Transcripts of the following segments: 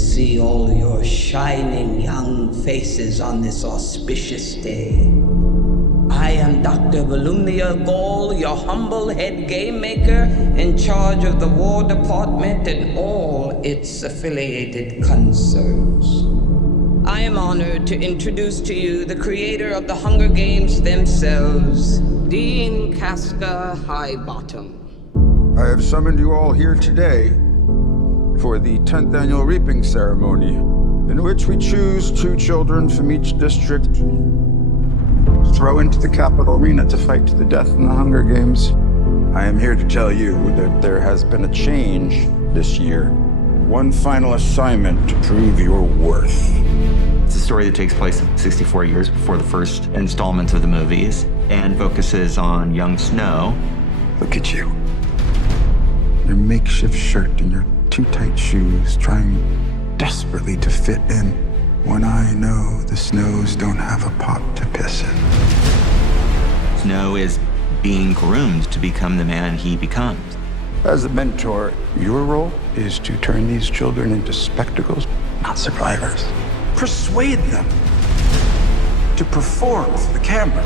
see all your shining young faces on this auspicious day. I am Dr. Volumnia Gall, your humble head game maker in charge of the War Department and all its affiliated concerns. I am honored to introduce to you the creator of the Hunger Games themselves, Dean Casca Highbottom. I have summoned you all here today for the 10th annual reaping ceremony, in which we choose 2 children from each district, throw into the capital arena to fight to the death in the Hunger Games. I am here to tell you that there has been a change this year. One final assignment to prove your worth. It's a story that takes place 64 years before the first installment of the movies and focuses on young Snow. Look at you. Your makeshift shirt and your too tight shoes, trying desperately to fit in when I know the Snows don't have a pot to piss in. Snow is being groomed to become the man he becomes. As a mentor, your role is to turn these children into spectacles, not survivors. Persuade them to perform for the camera.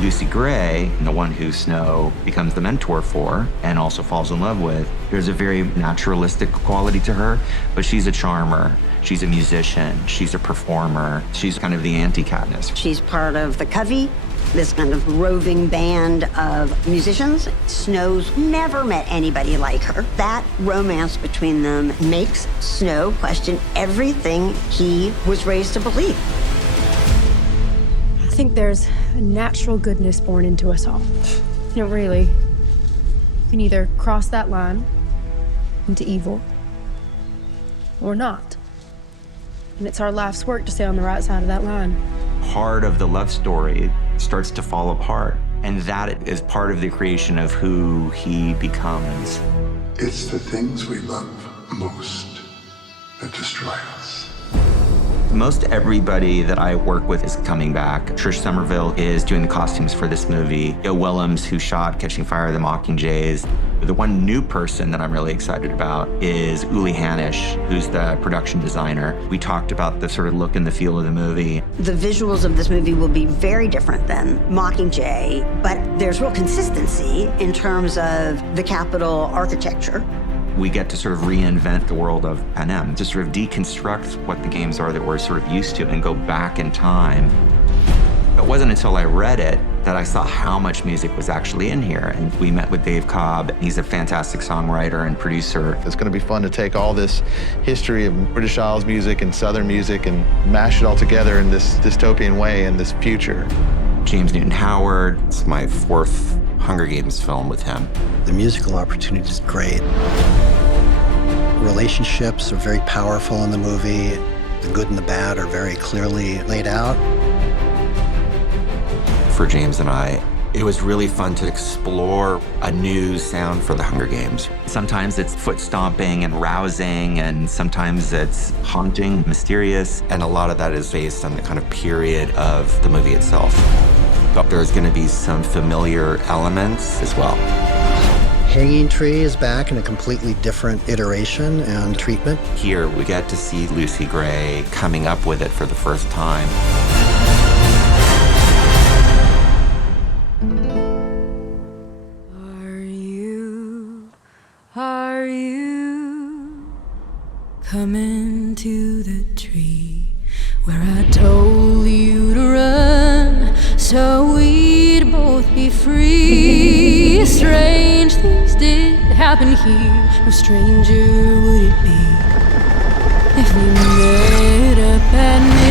Lucy Gray, the one who Snow becomes the mentor for and also falls in love with, there's a very naturalistic quality to her, but she's a charmer. She's a musician. She's a performer. She's kind of the anti-Katniss. She's part of the Covey, this kind of roving band of musicians. Snow's never met anybody like her. That romance between them makes Snow question everything he was raised to believe. I think there's a natural goodness born into us all. You know, really, you can either cross that line into evil or not. And it's our life's work to stay on the right side of that line. Part of the love story starts to fall apart, and that is part of the creation of who he becomes. It's the things we love most that destroy us. Most everybody that I work with is coming back. Trish Somerville is doing the costumes for this movie. Joe Willems, who shot Catching Fire, the Mockingjays. The one new person that I'm really excited about is Uli Hanisch, who's the production designer. We talked about the sort of look and the feel of the movie. The visuals of this movie will be very different than Mockingjay, but there's real consistency in terms of the Capitol architecture. We get to sort of reinvent the world of Panem, to sort of deconstruct what the games are that we're sort of used to and go back in time. It wasn't until I read it that I saw how much music was actually in here. And we met with Dave Cobb. He's a fantastic songwriter and producer. It's going to be fun to take all this history of British Isles music and Southern music and mash it all together in this dystopian way in this future. James Newton Howard. It's my 4th Hunger Games film with him. The musical opportunity is great. Relationships are very powerful in the movie. The good and the bad are very clearly laid out. For James and I, it was really fun to explore a new sound for the Hunger Games. Sometimes it's foot stomping and rousing, and sometimes it's haunting, mysterious, and a lot of that is based on the kind of period of the movie itself. But there's going to be some familiar elements as well. Hanging Tree is back in a completely different iteration and treatment. Here, we get to see Lucy Gray coming up with it for the first time. Are you coming to the tree where I told you to run so we'd both be free? Strange things did happen here, no stranger would it be if we met up at night.